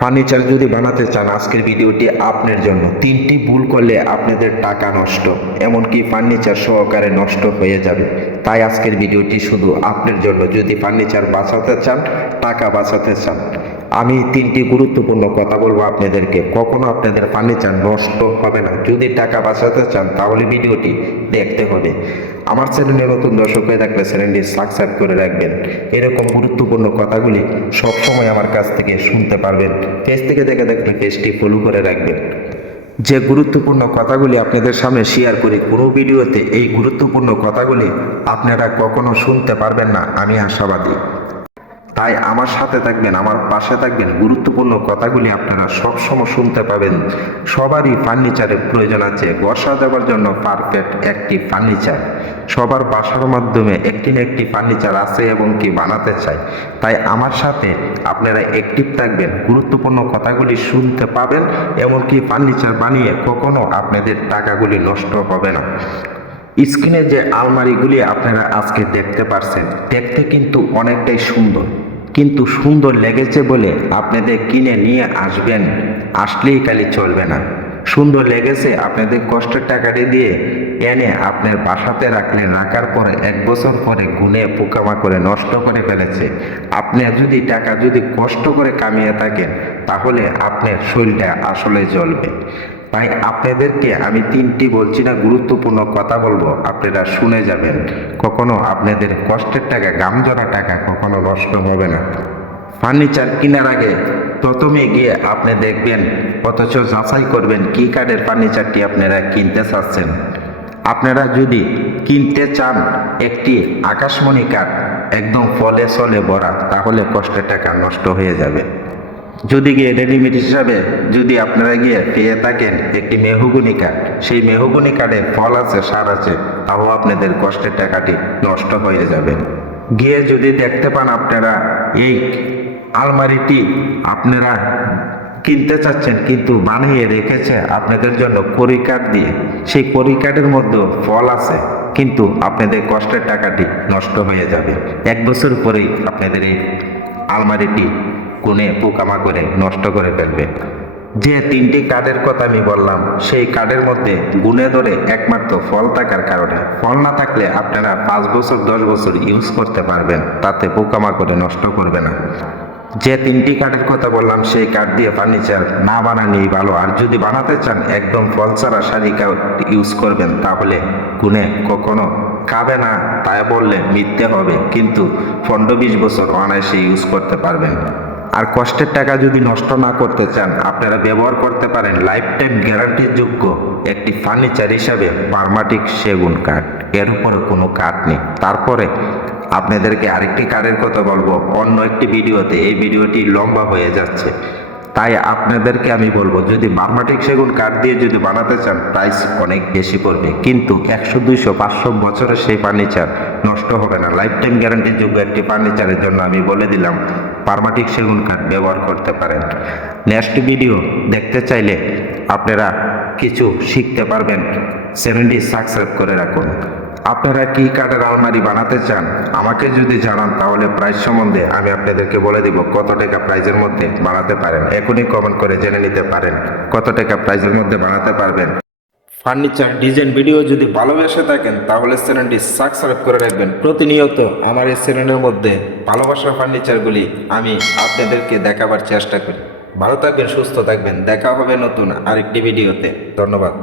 Furniture যদি বানাতে চান, আজকের ভিডিওটি আপনার জন্য। তিনটি ভুল করলে আপনাদের টাকা নষ্ট, এমনকি ফার্নিচার সহকারে নষ্ট হয়ে যাবে। তাই আজকের ভিডিওটি শুধু আপনার জন্য। যদি ফার্নিচার বাঁচাতে চান, টাকা বাঁচাতে চান। আমি তিনটি গুরুত্বপূর্ণ কথা বলব আপনাদেরকে। কখনো আপনাদের ফার্নিচার নষ্ট হবে না। যদি টাকা বাঁচাতে চান, তাহলে ভিডিওটি দেখতে হবে। আমার চ্যানেলে নতুন দর্শক হয়ে থাকলে চ্যানেলটি সাবস্ক্রাইব করে রাখবেন। এরকম গুরুত্বপূর্ণ কথাগুলি সবসময় আমার কাছ থেকে শুনতে পারবেন। পেজ থেকে দেখে দেখলে পেজটি ফলো করে রাখবেন। যে গুরুত্বপূর্ণ কথাগুলি আপনাদের সামনে শেয়ার করি কোনো ভিডিওতে এই গুরুত্বপূর্ণ কথাগুলি আপনারা কখনো শুনতে পারবেন না, আমি আশাবাদী। তাই আমার সাথে থাকবেন, আমার পাশে থাকবেন। গুরুত্বপূর্ণ কথাগুলি আপনারা সবসময় শুনতে পাবেন। সবারই ফার্নিচারের প্রয়োজন আছে। ঘর সাজাবার জন্য পারফেক্ট একটি ফার্নিচার। সবার বাসার মাধ্যমে একটি না একটি ফার্নিচার আছে এবং কি বানাতে চাই। তাই আমার সাথে আপনারা অ্যাক্টিভ থাকবেন। গুরুত্বপূর্ণ কথাগুলি শুনতে পাবেন। এমনকি ফার্নিচার বানিয়ে কখনো আপনাদের টাকাগুলি নষ্ট হবে না। স্ক্রিনে যে আলমারিগুলি আপনারা আজকে দেখতে পারছেন, দেখতে কিন্তু অনেকটাই সুন্দর। কিন্তু সুন্দর লেগেছে বলে আপনাদের কিনে নিয়ে আসবেন। আসলেই খালি চলবে না। সুন্দর লেগেছে আপনাদের কষ্টের টাকাটি দিয়ে এনে আপনার বাসাতে রাখলেন রাখার পরে এক বছর পরে গুনে পোকামা করে নষ্ট করে ফেলেছে। আপনি যদি টাকা যদি কষ্ট করে কামিয়ে থাকেন, তাহলে আপনার শরীরটা আসলে জ্বলবে তাই আপনাদেরকে আমি তিনটি বলছি না, গুরুত্বপূর্ণ কথা বলব। আপনারা শুনে যাবেন। কখনো আপনাদের কষ্টের টাকা গামজরা টাকা কখনো নষ্ট হবে না। ফার্নিচার কেনার আগে প্রথমে গিয়ে আপনি দেখবেন, অথচ যাচাই করবেন কি কার্ডের ফার্নিচারটি আপনারা কিনতে চাচ্ছেন। আপনারা যদি কিনতে চান একটি আকাশমণি কাঠ, একদম ফলে সলে ভরা, তাহলে কষ্টের টাকা নষ্ট হয়ে যাবে। যদি গিয়ে রেডিমেড হিসাবে যদি আপনারা গিয়ে পেয়ে থাকেন একটি মেহগুনি কাঠ সেই মেহগুনি কাঠে ফল আছে, সার আছে, তাও আপনাদের কষ্টের টাকাটি নষ্ট হয়ে যাবে। গিয়ে যদি দেখতে পান আপনারা এই আলমারিটি আপনারা কিনতে চাচ্ছেন, কিন্তু বানিয়ে রেখেছে আপনাদের জন্য কড়ি কাঠ দিয়ে, সেই কড়ি কাঠের মধ্যে ফল আছে, কিন্তু আপনাদের কষ্টের টাকাটি নষ্ট হয়ে যাবে। এক বছর পরেই আপনাদের এই আলমারিটি কোণে পোকামা করে নষ্ট করে ফেলবে। যে তিনটি কার্ডের কথা আমি বললাম, সেই কার্ডের মধ্যে গুণে ধরে একমাত্র ফল থাকার কারণে। ফল না থাকলে আপনারা পাঁচ বছর, দশ বছর ইউজ করতে পারবেন, তাতে পোকামা করে নষ্ট করবে না। যে তিনটি কাঠের কথা বললাম, সেই কাঠ দিয়ে ফার্নিচার না বানানোই ভালো। আর যদি বানাতে চান, একদম ফল ছাড়া শাড়ি কাঠ ইউজ করবেন, তাহলে গুণে কখনো খাবে না, তাই বললে মিথ্যে হবে। কিন্তু পনেরো, বিশ বছর অনায়াসে ইউজ করতে পারবেন। আর কষ্টের টাকা যদি নষ্ট না করতে চান, আপনারা ব্যবহার করতে পারেন লাইফ টাইম গ্যারান্টির যোগ্য একটি ফার্নিচার হিসাবে বার্মাটিক সেগুন কাঠ। এর উপরে কোনো কাঠ নেই। তারপরে আপনাদেরকে আরেকটি কাঠের কথা বলব। অন্য একটি ভিডিওতে এই ভিডিওটি লম্বা হয়ে যাচ্ছে। তাই আপনাদেরকে আমি বলব, যদি বার্মাটিক সেগুন কাঠ দিয়ে যদি বানাতে চান প্রাইস অনেক বেশি পড়বে। কিন্তু একশো, দুইশো, পাঁচশো বছরের সেই ফার্নিচার নষ্ট হবে না। লাইফ টাইম গ্যারান্টির যোগ্য একটি ফার্নিচারের জন্য আমি বলে দিলাম পারমাটিক সেগুন কাঠ ব্যবহার করতে পারেন। নেক্সট ভিডিও দেখতে চাইলে আপনারা কিছু শিখতে পারবেন। চ্যানেলটি সাবস্ক্রাইব করে রাখুন। আপনারা কি কাঠের আলমারি বানাতে চান, আমাকে যদি জানান, তাহলে প্রাইস সম্বন্ধে আমি আপনাদেরকে বলে দিব কত টাকা প্রাইজের মধ্যে বানাতে পারেন। এখনই কমেন্ট করে জেনে নিতে পারেন কত টাকা প্রাইজের মধ্যে বানাতে পারবেন। ফার্নিচার, ডিজাইন, ভিডিও যদি ভালোবেসে থাকেন, তাহলে চ্যানেলটি সাবস্ক্রাইব করে রাখবেন। প্রতিনিয়ত আমার এই চ্যানেলের মধ্যে ভালোবাসার ফার্নিচারগুলি আমি আপনাদেরকে দেখাবার চেষ্টা করি। ভালো থাকবেন, সুস্থ থাকবেন। দেখা হবে নতুন আরেকটি ভিডিওতে। ধন্যবাদ।